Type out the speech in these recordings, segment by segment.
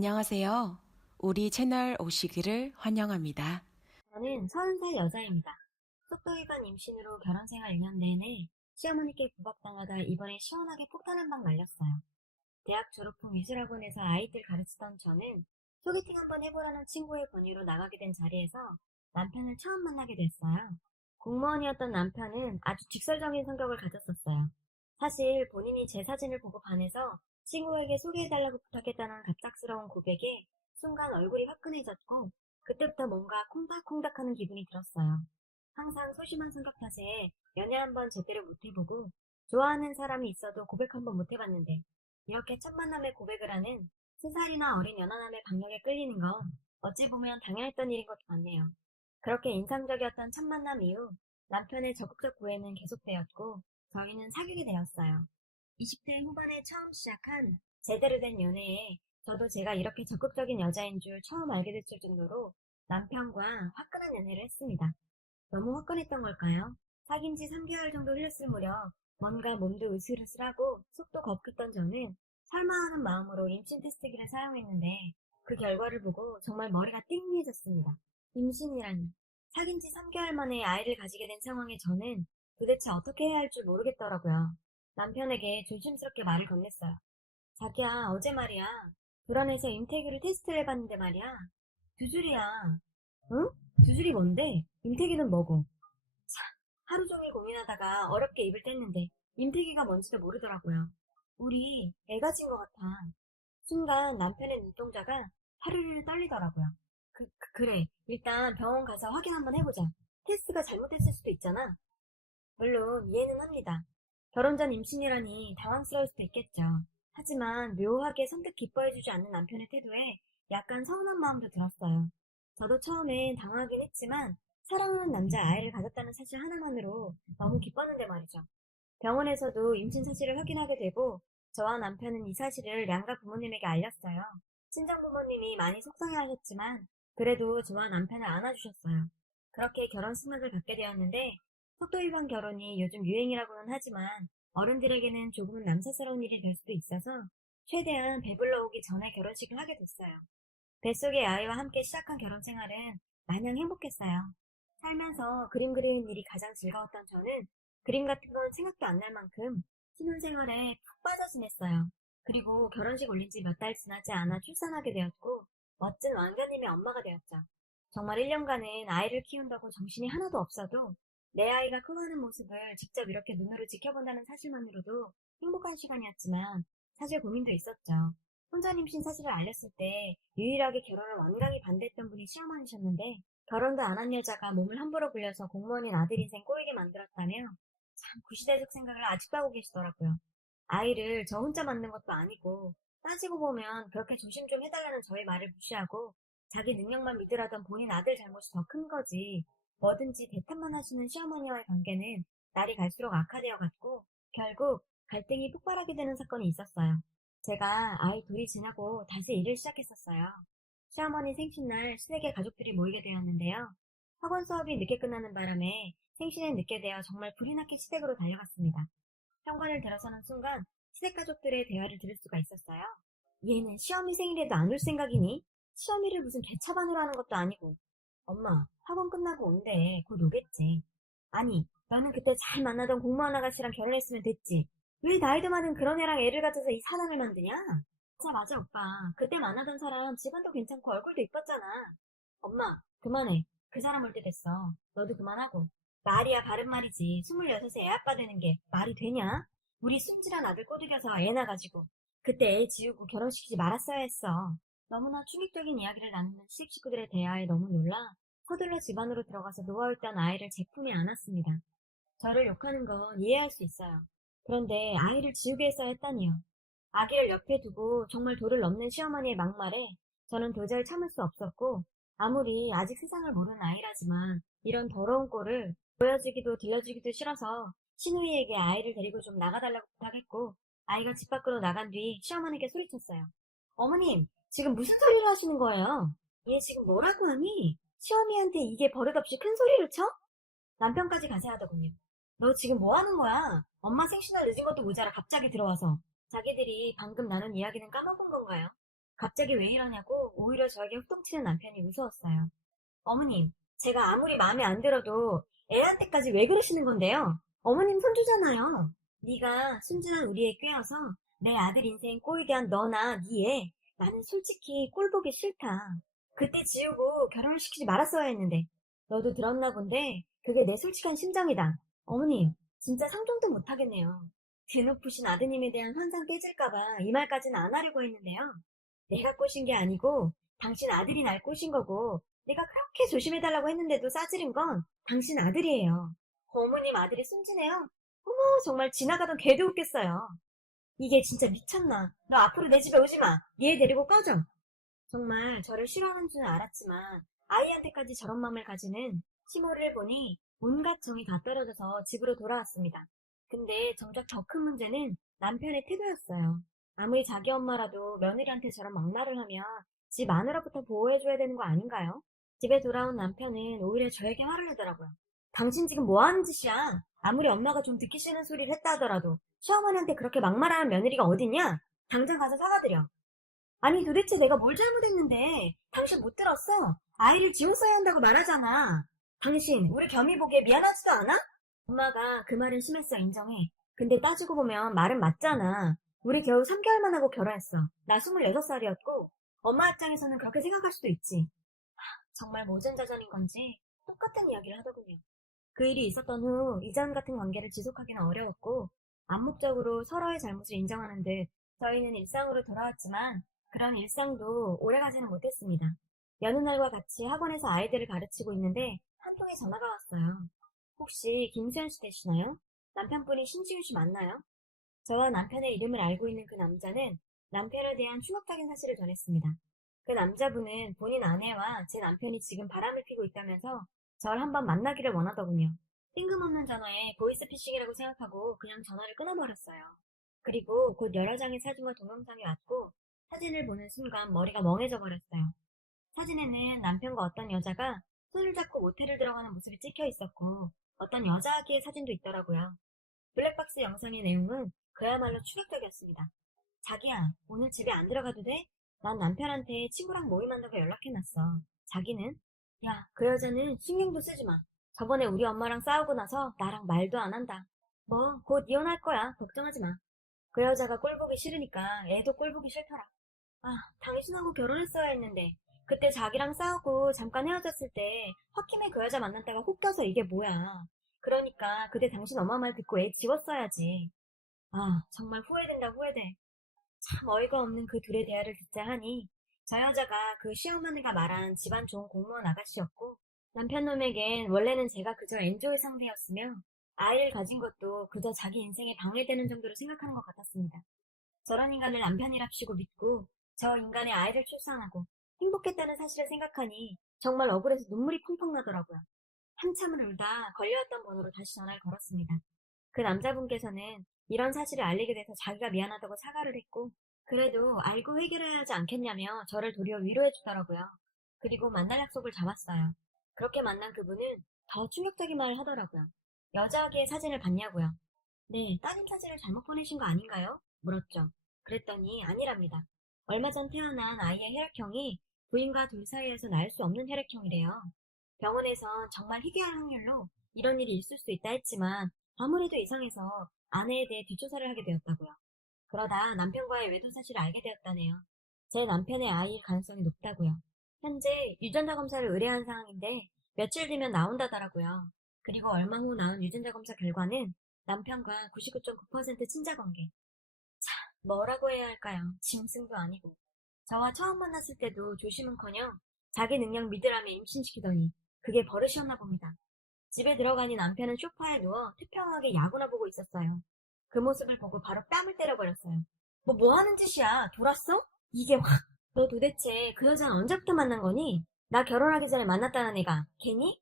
안녕하세요. 우리 채널 오시기를 환영합니다. 저는 30살 여자입니다. 속도위반 임신으로 결혼생활 1년 내내 시어머니께 구박당하다 이번에 시원하게 폭탄 한 방 날렸어요. 대학 졸업 후 미술학원에서 아이들 가르치던 저는 소개팅 한번 해보라는 친구의 권유로 나가게 된 자리에서 남편을 처음 만나게 됐어요. 공무원이었던 남편은 아주 직설적인 성격을 가졌었어요. 사실 본인이 제 사진을 보고 반해서 친구에게 소개해달라고 부탁했다는 갑작스러운 고백에 순간 얼굴이 화끈해졌고 그때부터 뭔가 콩닥콩닥하는 기분이 들었어요. 항상 소심한 성격 탓에 연애 한번 제대로 못 해보고 좋아하는 사람이 있어도 고백 한번 못 해봤는데 이렇게 첫 만남에 고백을 하는 3살이나 어린 연하남의 박력에 끌리는 건 어찌 보면 당연했던 일인 것도 같네요. 그렇게 인상적이었던 첫 만남 이후 남편의 적극적 구애는 계속되었고 저희는 사귀게 되었어요. 20대 후반에 처음 시작한 제대로 된 연애에 저도 제가 이렇게 적극적인 여자인 줄 처음 알게 됐을 정도로 남편과 화끈한 연애를 했습니다. 너무 화끈했던 걸까요? 사귄 지 3개월 정도 흘렀을 무렵 뭔가 몸도 으슬으슬하고 속도 겁했던 저는 설마 하는 마음으로 임신 테스트기를 사용했는데 그 결과를 보고 정말 머리가 띵해졌습니다. 임신이라니. 사귄 지 3개월 만에 아이를 가지게 된 상황에 저는 도대체 어떻게 해야 할 줄 모르겠더라고요. 남편에게 조심스럽게 말을 건넸어요. 자기야, 어제 말이야. 불안해서 임태기를 테스트를 해봤는데 말이야. 두 줄이야. 응? 두 줄이 뭔데? 임태기는 뭐고? 참, 하루 종일 고민하다가 어렵게 입을 뗐는데 임태기가 뭔지도 모르더라고요. 우리 애 가진 것 같아. 순간 남편의 눈동자가 파르르 떨리더라고요. 그래. 일단 병원 가서 확인 한번 해보자. 테스트가 잘못됐을 수도 있잖아. 물론 이해는 합니다. 결혼 전 임신이라니 당황스러울 수도 있겠죠. 하지만 묘하게 선뜻 기뻐해주지 않는 남편의 태도에 약간 서운한 마음도 들었어요. 저도 처음엔 당황하긴 했지만 사랑하는 남자 아이를 가졌다는 사실 하나만으로 너무 기뻤는데 말이죠. 병원에서도 임신 사실을 확인하게 되고 저와 남편은 이 사실을 양가 부모님에게 알렸어요. 친정 부모님이 많이 속상해하셨지만 그래도 저와 남편을 안아주셨어요. 그렇게 결혼 승낙을 받게 되었는데 속도 위반 결혼이 요즘 유행이라고는 하지만 어른들에게는 조금은 남사스러운 일이 될 수도 있어서 최대한 배불러 오기 전에 결혼식을 하게 됐어요. 뱃속의 아이와 함께 시작한 결혼 생활은 마냥 행복했어요. 살면서 그림 그리는 일이 가장 즐거웠던 저는 그림 같은 건 생각도 안 날 만큼 신혼생활에 푹 빠져 지냈어요. 그리고 결혼식 올린 지 몇 달 지나지 않아 출산하게 되었고 멋진 왕자님의 엄마가 되었죠. 정말 1년간은 아이를 키운다고 정신이 하나도 없어도 내 아이가 커가는 모습을 직접 이렇게 눈으로 지켜본다는 사실만으로도 행복한 시간이었지만 사실 고민도 있었죠. 혼전 임신 사실을 알렸을 때 유일하게 결혼을 완강히 반대했던 분이 시어머니셨는데 결혼도 안 한 여자가 몸을 함부로 굴려서 공무원인 아들 인생 꼬이게 만들었다며 참 구시대적 생각을 아직도 하고 계시더라고요. 아이를 저 혼자 만든 것도 아니고 따지고 보면 그렇게 조심 좀 해달라는 저의 말을 무시하고 자기 능력만 믿으라던 본인 아들 잘못이 더 큰 거지 뭐든지 대탄만 하시는 시어머니와의 관계는 날이 갈수록 악화되어 갔고 결국 갈등이 폭발하게 되는 사건이 있었어요. 제가 아이 둘이 지나고 다시 일을 시작했었어요. 시어머니 생신날 시댁의 가족들이 모이게 되었는데요. 학원 수업이 늦게 끝나는 바람에 생신에 늦게 되어 정말 불이 나게 시댁으로 달려갔습니다. 현관을 들어서는 순간 시댁 가족들의 대화를 들을 수가 있었어요. 얘는 시어미 생일에도 안 올 생각이니? 시어미를 무슨 개차반으로 하는 것도 아니고. 엄마, 학원 끝나고 온대. 곧 오겠지. 아니, 너는 그때 잘 만나던 공무원 아가씨랑 결혼했으면 됐지. 왜 나이도 많은 그런 애랑 애를 가져서 이 사단을 만드냐? 맞아, 오빠. 그때 만나던 사람 집안도 괜찮고 얼굴도 이뻤잖아. 엄마, 그만해. 그 사람 올 때 됐어. 너도 그만하고. 말이야 바른 말이지. 26에 애 아빠 되는 게 말이 되냐? 우리 순진한 아들 꼬드겨서 애 낳아가지고. 그때 애 지우고 결혼시키지 말았어야 했어. 너무나 충격적인 이야기를 나누는 시댁 식구들의 대화에 너무 놀라 서둘러 집 안으로 들어가서 누워있던 아이를 제 품에 안았습니다. 저를 욕하는 건 이해할 수 있어요. 그런데 아이를 지우게 했어야 했다니요. 아기를 옆에 두고 정말 도를 넘는 시어머니의 막말에 저는 도저히 참을 수 없었고 아무리 아직 세상을 모르는 아이라지만 이런 더러운 꼴을 보여주기도 들려주기도 싫어서 시누이에게 아이를 데리고 좀 나가달라고 부탁했고 아이가 집 밖으로 나간 뒤 시어머니께 소리쳤어요. 어머님, 지금 무슨 소리를 하시는 거예요? 얘 지금 뭐라고 하니? 시어미한테 이게 버릇없이 큰 소리를 쳐? 남편까지 가세하더군요. 너 지금 뭐 하는 거야? 엄마 생신날 늦은 것도 모자라 갑자기 들어와서. 자기들이 방금 나눈 이야기는 까먹은 건가요? 갑자기 왜 이러냐고 오히려 저에게 후통치는 남편이 무서웠어요. 어머님, 제가 아무리 마음에 안 들어도 애한테까지 왜 그러시는 건데요? 어머님 손주잖아요. 네가 순진한 우리 애 꿰어서 내 아들 인생 꼬이게 한 너나 네 애, 나는 솔직히 꼴 보기 싫다. 그때 지우고 결혼을 시키지 말았어야 했는데. 너도 들었나 본데 그게 내 솔직한 심정이다. 어머님, 진짜 상종도 못하겠네요. 드높으신 아드님에 대한 환상 깨질까봐 이 말까지는 안 하려고 했는데요. 내가 꼬신 게 아니고 당신 아들이 날 꼬신 거고 내가 그렇게 조심해달라고 했는데도 싸지른 건 당신 아들이에요. 어머님 아들이 순진해요? 어머, 정말 지나가던 개도 웃겠어요. 이게 진짜 미쳤나? 너 앞으로 내 집에 오지 마. 얘 데리고 꺼져. 정말 저를 싫어하는 줄은 알았지만 아이한테까지 저런 마음을 가지는 시모를 보니 온갖 정이 다 떨어져서 집으로 돌아왔습니다. 근데 정작 더 큰 문제는 남편의 태도였어요. 아무리 자기 엄마라도 며느리한테 저런 막말을 하면 집 마누라부터 보호해줘야 되는 거 아닌가요? 집에 돌아온 남편은 오히려 저에게 화를 내더라고요. 당신 지금 뭐 하는 짓이야? 아무리 엄마가 좀 듣기 싫은 소리를 했다 하더라도 시어머니한테 그렇게 막말하는 며느리가 어딨냐? 당장 가서 사과드려. 아니 도대체 내가 뭘 잘못했는데 당신 못 들었어? 아이를 지웠어야 한다고 말하잖아. 당신 우리 겸이 보기에 미안하지도 않아? 엄마가 그 말은 심했어 인정해. 근데 따지고 보면 말은 맞잖아. 우리 겨우 3개월만 하고 결혼했어. 나 26살이었고 엄마 입장에서는 그렇게 생각할 수도 있지. 정말 모전자전인 건지 똑같은 이야기를 하더군요. 그 일이 있었던 후 이전 같은 관계를 지속하기는 어려웠고 암묵적으로 서로의 잘못을 인정하는 듯 저희는 일상으로 돌아왔지만 그런 일상도 오래가지는 못했습니다. 여느 날과 같이 학원에서 아이들을 가르치고 있는데 한 통의 전화가 왔어요. 혹시 김수현 씨 되시나요? 남편분이 신지훈 씨 맞나요? 저와 남편의 이름을 알고 있는 그 남자는 남편에 대한 충격적인 사실을 전했습니다. 그 남자분은 본인 아내와 제 남편이 지금 바람을 피고 있다면서 저를 한번 만나기를 원하더군요. 뜬금없는 전화에 보이스피싱이라고 생각하고 그냥 전화를 끊어버렸어요. 그리고 곧 여러 장의 사진과 동영상이 왔고 사진을 보는 순간 머리가 멍해져 버렸어요. 사진에는 남편과 어떤 여자가 손을 잡고 모텔을 들어가는 모습이 찍혀 있었고 어떤 여자아기의 사진도 있더라고요. 블랙박스 영상의 내용은 그야말로 충격적이었습니다. 자기야, 오늘 집에 안 들어가도 돼? 난 남편한테 친구랑 모임한다고 연락해놨어. 자기는? 야, 그 여자는 신경도 쓰지 마. 저번에 우리 엄마랑 싸우고 나서 나랑 말도 안 한다. 뭐, 곧 이혼할 거야. 걱정하지 마. 그 여자가 꼴 보기 싫으니까 애도 꼴 보기 싫더라. 아, 당신하고 결혼했어야 했는데. 그때 자기랑 싸우고 잠깐 헤어졌을 때 홧김에 그 여자 만났다가 혹 껴서 이게 뭐야. 그러니까 그때 당신 엄마 말 듣고 애 지웠어야지. 아, 정말 후회된다 후회돼. 참 어이가 없는 그 둘의 대화를 듣자 하니 저 여자가 그 시어머니가 말한 집안 좋은 공무원 아가씨였고 남편놈에겐 원래는 제가 그저 엔조이 상대였으며 아이를 가진 것도 그저 자기 인생에 방해되는 정도로 생각하는 것 같았습니다. 저런 인간을 남편이랍시고 믿고 저 인간의 아이를 출산하고 행복했다는 사실을 생각하니 정말 억울해서 눈물이 펑펑 나더라고요. 한참을 울다 걸려왔던 번호로 다시 전화를 걸었습니다. 그 남자분께서는 이런 사실을 알리게 돼서 자기가 미안하다고 사과를 했고 그래도 알고 해결해야 하지 않겠냐며 저를 도리어 위로해 주더라고요. 그리고 만날 약속을 잡았어요. 그렇게 만난 그분은 더 충격적인 말을 하더라고요. 여자아기의 사진을 봤냐고요. 네, 따님 사진을 잘못 보내신 거 아닌가요? 물었죠. 그랬더니 아니랍니다. 얼마 전 태어난 아이의 혈액형이 부인과 둘 사이에서 날 수 없는 혈액형이래요. 병원에선 정말 희귀한 확률로 이런 일이 있을 수 있다 했지만 아무래도 이상해서 아내에 대해 뒷조사를 하게 되었다고요. 그러다 남편과의 외도 사실을 알게 되었다네요. 제 남편의 아이일 가능성이 높다고요. 현재 유전자 검사를 의뢰한 상황인데 며칠 뒤면 나온다더라고요. 그리고 얼마 후 나온 유전자 검사 결과는 남편과 99.9% 친자 관계. 뭐라고 해야 할까요? 짐승도 아니고. 저와 처음 만났을 때도 조심은커녕 자기 능력 믿으라며 임신시키더니 그게 버릇이었나 봅니다. 집에 들어가니 남편은 소파에 누워 태평하게 야구나 보고 있었어요. 그 모습을 보고 바로 뺨을 때려버렸어요. 뭐 하는 짓이야? 돌았어? 이게 확. 너 도대체 그 여자는 언제부터 만난 거니? 나 결혼하기 전에 만났다는 애가 걔니?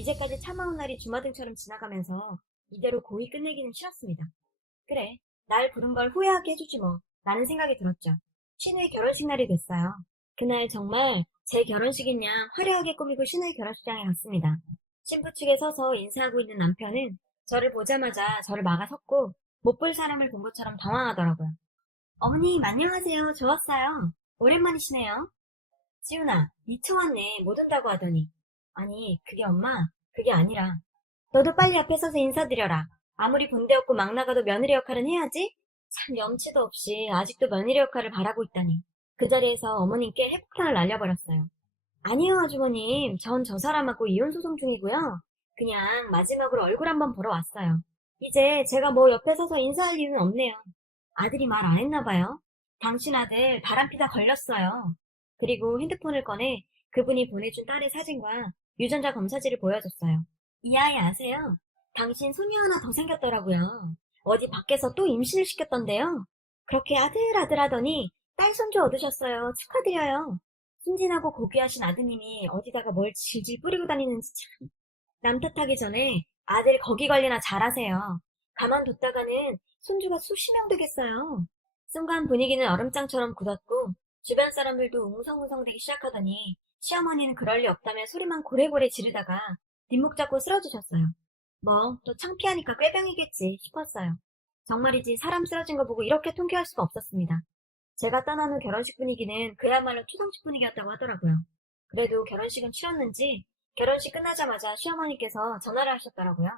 이제까지 참아온 날이 주마등처럼 지나가면서 이대로 고이 끝내기는 싫었습니다. 그래, 날 부른 걸 후회하게 해주지 뭐, 라는 생각이 들었죠. 신우의 결혼식 날이 됐어요. 그날 정말 제 결혼식인 양 화려하게 꾸미고 신우의 결혼식장에 갔습니다. 신부 측에 서서 인사하고 있는 남편은 저를 보자마자 저를 막아섰고 못 볼 사람을 본 것처럼 당황하더라고요. 어머님, 안녕하세요. 저 왔어요. 오랜만이시네요. 지훈아, 미처 왔네. 못 온다고 하더니. 아니, 그게 엄마, 그게 아니라. 너도 빨리 앞에 서서 인사드려라. 아무리 본데 없고 막 나가도 며느리 역할은 해야지? 참 염치도 없이 아직도 며느리 역할을 바라고 있다니. 그 자리에서 어머님께 핵폭탄을 날려버렸어요. 아니요, 아주버님. 전 저 사람하고 이혼 소송 중이고요. 그냥 마지막으로 얼굴 한번 보러 왔어요. 이제 제가 뭐 옆에 서서 인사할 이유는 없네요. 아들이 말 안 했나 봐요. 당신 아들 바람피다 걸렸어요. 그리고 핸드폰을 꺼내 그분이 보내준 딸의 사진과 유전자 검사지를 보여줬어요. 이 아이 아세요? 당신 손녀 하나 더 생겼더라고요. 어디 밖에서 또 임신을 시켰던데요. 그렇게 아들 하더니 딸 손주 얻으셨어요. 축하드려요. 순진하고 고귀하신 아드님이 어디다가 뭘 질질 뿌리고 다니는지 참. 남 탓하기 전에 아들 거기 관리나 잘하세요. 가만뒀다가는 손주가 수십 명 되겠어요. 순간 분위기는 얼음장처럼 굳었고 주변 사람들도 웅성웅성대기 시작하더니 시어머니는 그럴 리 없다며 소리만 고래고래 지르다가 뒷목 잡고 쓰러지셨어요. 뭐 또 창피하니까 꾀병이겠지 싶었어요. 정말이지 사람 쓰러진 거 보고 이렇게 통쾌할 수가 없었습니다. 제가 떠난 후 결혼식 분위기는 그야말로 초상집 분위기였다고 하더라고요. 그래도 결혼식은 치렀는지 결혼식 끝나자마자 시어머니께서 전화를 하셨더라고요.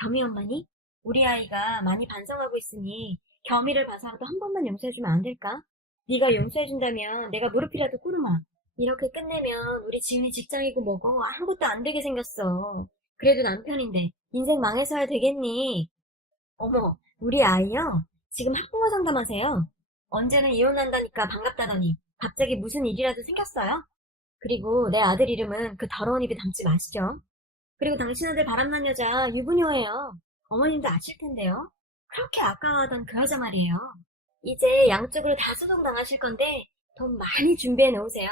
겸이 엄마니? 우리 아이가 많이 반성하고 있으니 겸이를 봐서라도 한 번만 용서해주면 안 될까? 네가 용서해준다면 내가 무릎이라도 꿇으마. 이렇게 끝내면 우리 지은이 직장이고 뭐고 아무것도 안 되게 생겼어. 그래도 남편인데 인생 망해서야 되겠니? 어머, 우리 아이요? 지금 학부모 상담하세요. 언제는 이혼한다니까 반갑다더니 갑자기 무슨 일이라도 생겼어요? 그리고 내 아들 이름은 그 더러운 입에 담지 마시죠. 그리고 당신 아들 바람난 여자 유부녀예요. 어머님도 아실 텐데요. 그렇게 아까워하던 그 여자 말이에요. 이제 양쪽으로 다 소송당하실 건데 돈 많이 준비해 놓으세요.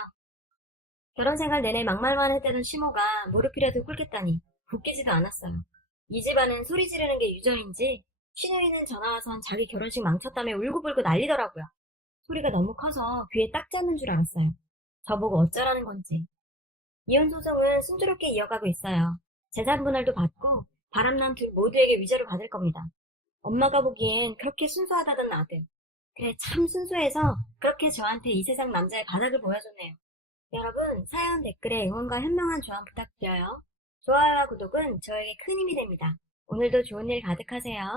결혼 생활 내내 막말만 했다던 시모가 무릎이라도 꿇겠다니 웃기지도 않았어요. 이 집안은 소리 지르는 게 유전인지 시누이는 전화 와선 자기 결혼식 망쳤다며 울고불고 난리더라고요. 소리가 너무 커서 귀에 딱 잡는 줄 알았어요. 저보고 어쩌라는 건지. 이혼 소송은 순조롭게 이어가고 있어요. 재산 분할도 받고 바람난 둘 모두에게 위자료 받을 겁니다. 엄마가 보기엔 그렇게 순수하다던 아들. 그래 참 순수해서 그렇게 저한테 이 세상 남자의 바닥을 보여줬네요. 여러분 사연 댓글에 응원과 현명한 조언 부탁드려요. 좋아요와 구독은 저에게 큰 힘이 됩니다. 오늘도 좋은 일 가득하세요.